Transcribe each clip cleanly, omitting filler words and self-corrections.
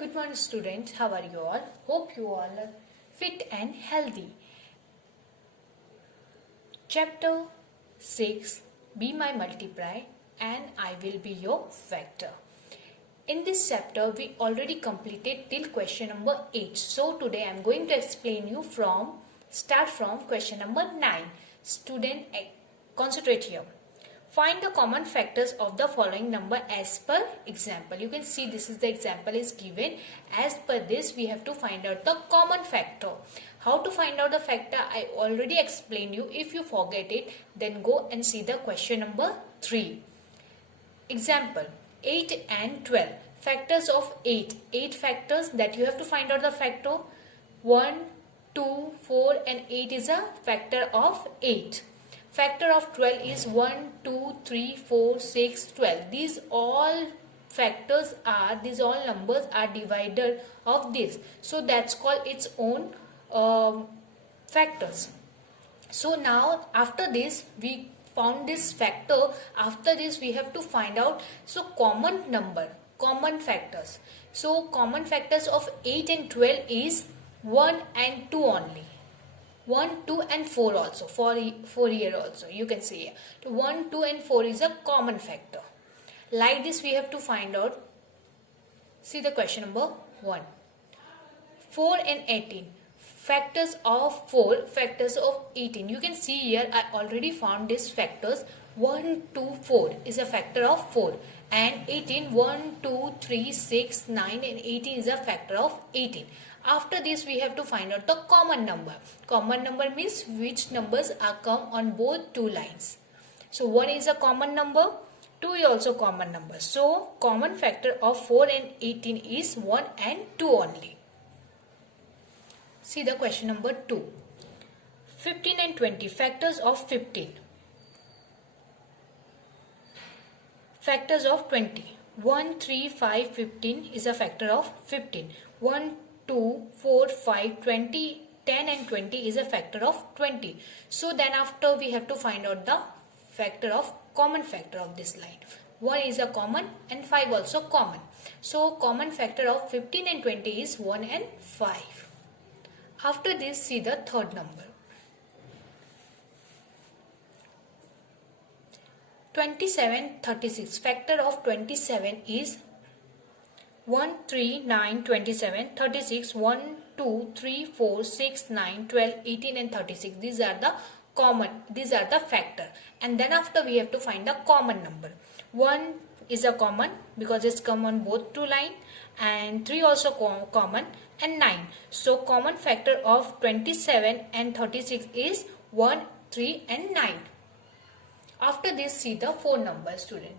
Good morning students, how are you all? Hope you all are fit and healthy. Chapter 6, Be My Multiply and I Will Be Your Vector. In this chapter, we already completed till question number 8. So today I am going to explain you start from question number 9. Student, concentrate here. Find the common factors of the following number as per example. You can see this is the example is given. As per this, we have to find out the common factor. How to find out the factor? I already explained you. If you forget it, then go and see the question number 3. Example, 8 and 12. Factors of 8. 8 factors that you have to find out the factor. 1, 2, 4 and 8 is a factor of 8. Factor of 12 is 1, 2, 3, 4, 6, 12. These all numbers are divided of this. So that's called its own factors. So now after this we found this factor. After this we have to find out common factors. So common factors of 8 and 12 is 1 and 2 only. 1, 2 and 4 also, 4 here also, you can see here. 1, 2 and 4 is a common factor. Like this we have to find out. See the question number 1. 4 and 18. Factors of 4, factors of 18. You can see here I already found these factors. 1, 2, 4 is a factor of 4. And 18, 1, 2, 3, 6, 9 and 18 is a factor of 18. After this we have to find out the common number. Common number means which numbers are come on both two lines. So 1 is a common number, 2 is also common number. So common factor of 4 and 18 is 1 and 2 only. See the question number 2. 15 and 20. Factors of 15. Factors of 20. 1, 3, 5, 15 is a factor of 15. 1, 2, 4, 5, 20, 10 and 20 is a factor of 20. So then after we have to find out the common factor of this line. 1 is a common and 5 also common. So common factor of 15 and 20 is 1 and 5. After this see the third number. 27, 36. Factor of 27 is 1, 3, 9, 27, 36, 1, 2, 3, 4, 6, 9, 12, 18 and 36. These are the factor. And then after we have to find the common number. 1 is a common because it's come on both two lines, and 3 also common, and 9. So common factor of 27 and 36 is 1, 3 and 9. After this see the 4 number, student.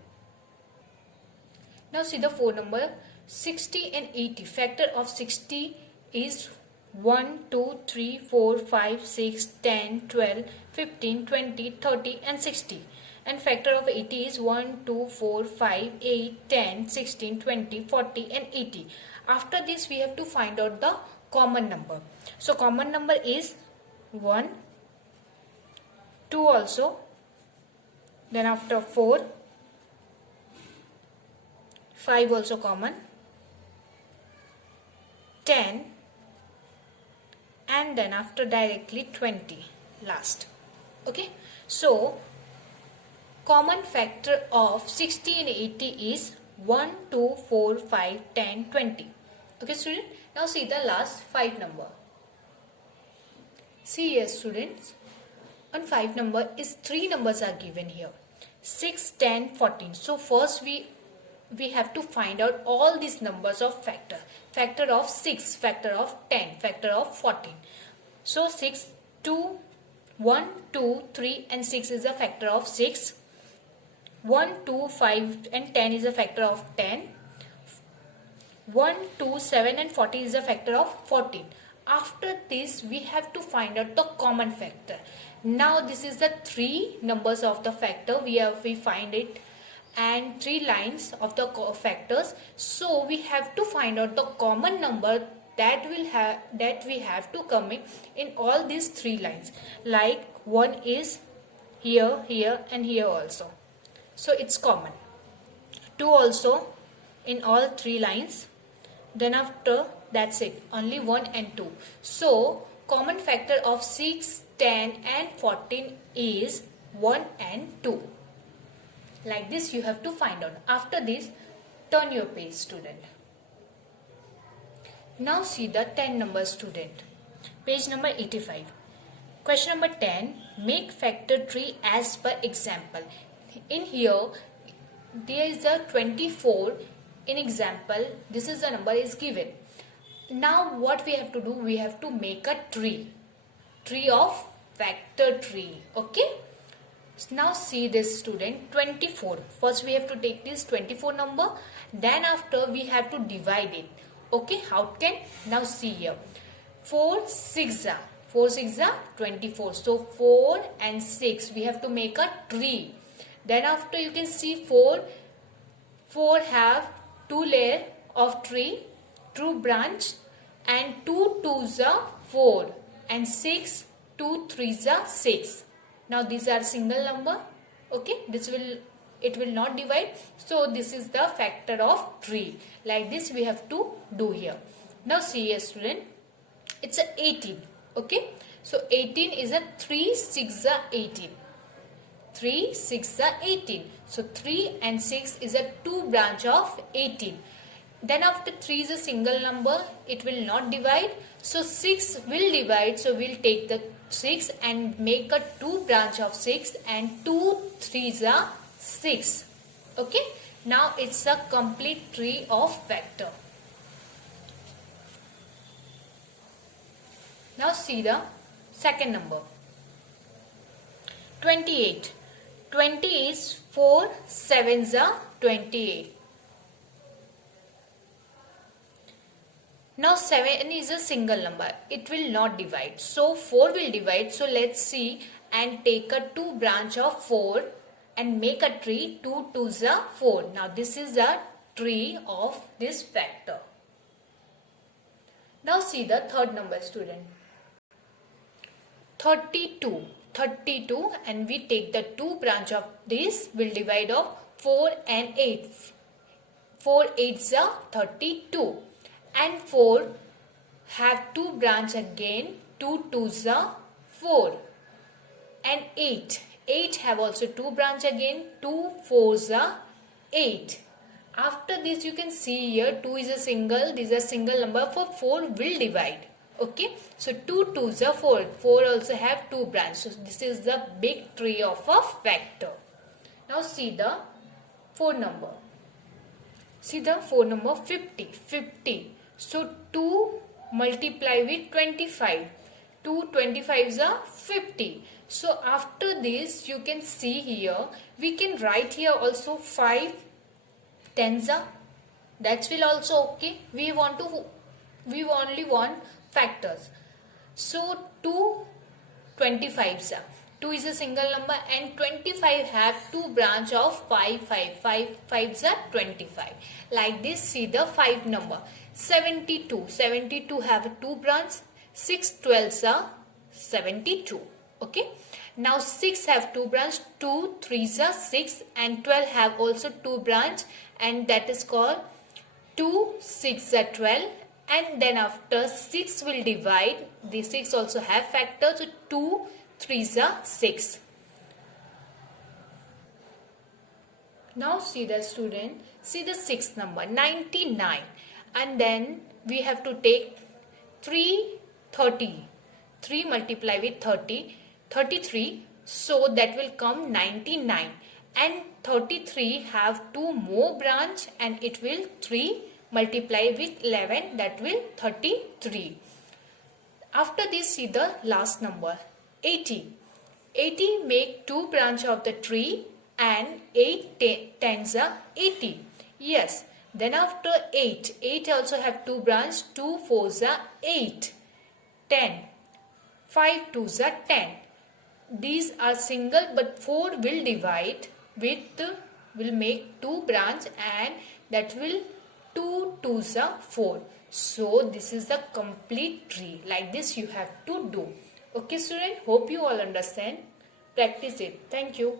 Now see the 4 number. 60 and 80. Factor of 60 is 1, 2, 3, 4, 5, 6, 10, 12, 15, 20, 30 and 60. And factor of 80 is 1, 2, 4, 5, 8, 10, 16, 20, 40 and 80. After this we have to find out the common number. So common number is 1, 2 also. Then after 4, 5 also common, 10 and then after directly 20 last. Okay, so common factor of 60 and 80 is 1, 2, 4, 5, 10, 20. Okay student, now see the last 5 number. See here students, on 5 number is 3 numbers are given here. 6, 10, 14. So first we have to find out all these numbers of factor. Factor of 6, factor of 10, factor of 14. So 6, 2, 1, 2, 3 and 6 is a factor of 6. 1, 2, 5 and 10 is a factor of 10. 1, 2, 7 and 40 is a factor of 14. After this we have to find out the common factor. Now this is the 3 numbers of the factor. We find it and 3 lines of the factors. So we have to find out the common number that we have to come in all these 3 lines. Like 1 is here, here and here also. So it's common. 2 also in all 3 lines. Then after, that's it, only 1 and 2. So common factor of 6, 10 and 14 is 1 and 2. Like this you have to find out. After this, turn your page, student. Now see the 10 number, student. Page number 85. Question number 10. Make factor tree as per example. In here, there is a 24. In example, this is the number is given. Now what we have to do? We have to make a tree of factor tree. Okay. Now see this, student. 24. First we have to take this 24 number. Then after we have to divide it. Okay. How can? Now see here. 4 6 are 24. So 4 and 6 we have to make a tree. Then after you can see 4 have 2 layer of tree, 2 branch, and 2 2s are 4 and 6 2 3s are 6. Now these are single number. Okay, it will not divide. So this is the factor of tree. Like this we have to do here. Now see here, student. It's a 18. Okay, so 18 is a 3 6 are 18. 3 6 are 18. So 3 and 6 is a 2 branch of 18. Then after 3 is a single number, it will not divide. So 6 will divide. So we'll take the 6 and make a 2 branch of 6 and 2 3s are 6. Okay. Now it's a complete tree of factor. Now see the second number. 28. 20 is 4 7s are 28. Now 7 is a single number. It will not divide. So 4 will divide. So let's see and take a 2 branch of 4 and make a tree. 2 2s are 4. Now this is a tree of this factor. Now see the third number, student. 32. 32 and we take the 2 branch of this, will divide of 4 and 8. 4 8s are 32. And 4 have 2 branch again, 2 2s are 4. And 8 have also 2 branch again, 2 4s are 8. After this you can see here 2 is a single, this is a single number, for 4 will divide. Okay, so 2 2s are 4. 4 also have 2 branches. So this is the big tree of a factor. Now see the 4 number. See the 4 number 50. 50. So 2 multiply with 25. 2 25s are 50. So after this you can see here, we can write here also 5 10s are. That will also okay. We only want factors. So 2 25s are. 2 is a single number and 25 have 2 branch of 5 5s are 25. Like this, see the 5 number. 72. 72 have 2 branch. 6 12s are 72. Okay. Now 6 have 2 branch. 2 3s are 6 and 12 have also 2 branch, and that is called 2 6 are 12. And then after 6 will divide. The 6 also have factor. So 2 3s are 6. Now see the student. See the 6th number 99. And then we have to take 3 30. 3 multiply with 30. 33. So that will come 99. And 33 have 2 more branch and it will 3 multiply with 11, that will 33. After this see the last number 80. 80 make 2 branch of the tree and 8 10s are 80. Yes. Then after 8 also have 2 branch, 2 4s are 8. 10. 5 2s are 10. These are single but 4 will divide with, will make 2 branch and that will 2 2s are 4. So this is the complete tree. Like this you have to do. Okay student, hope you all understand. Practice it. Thank you.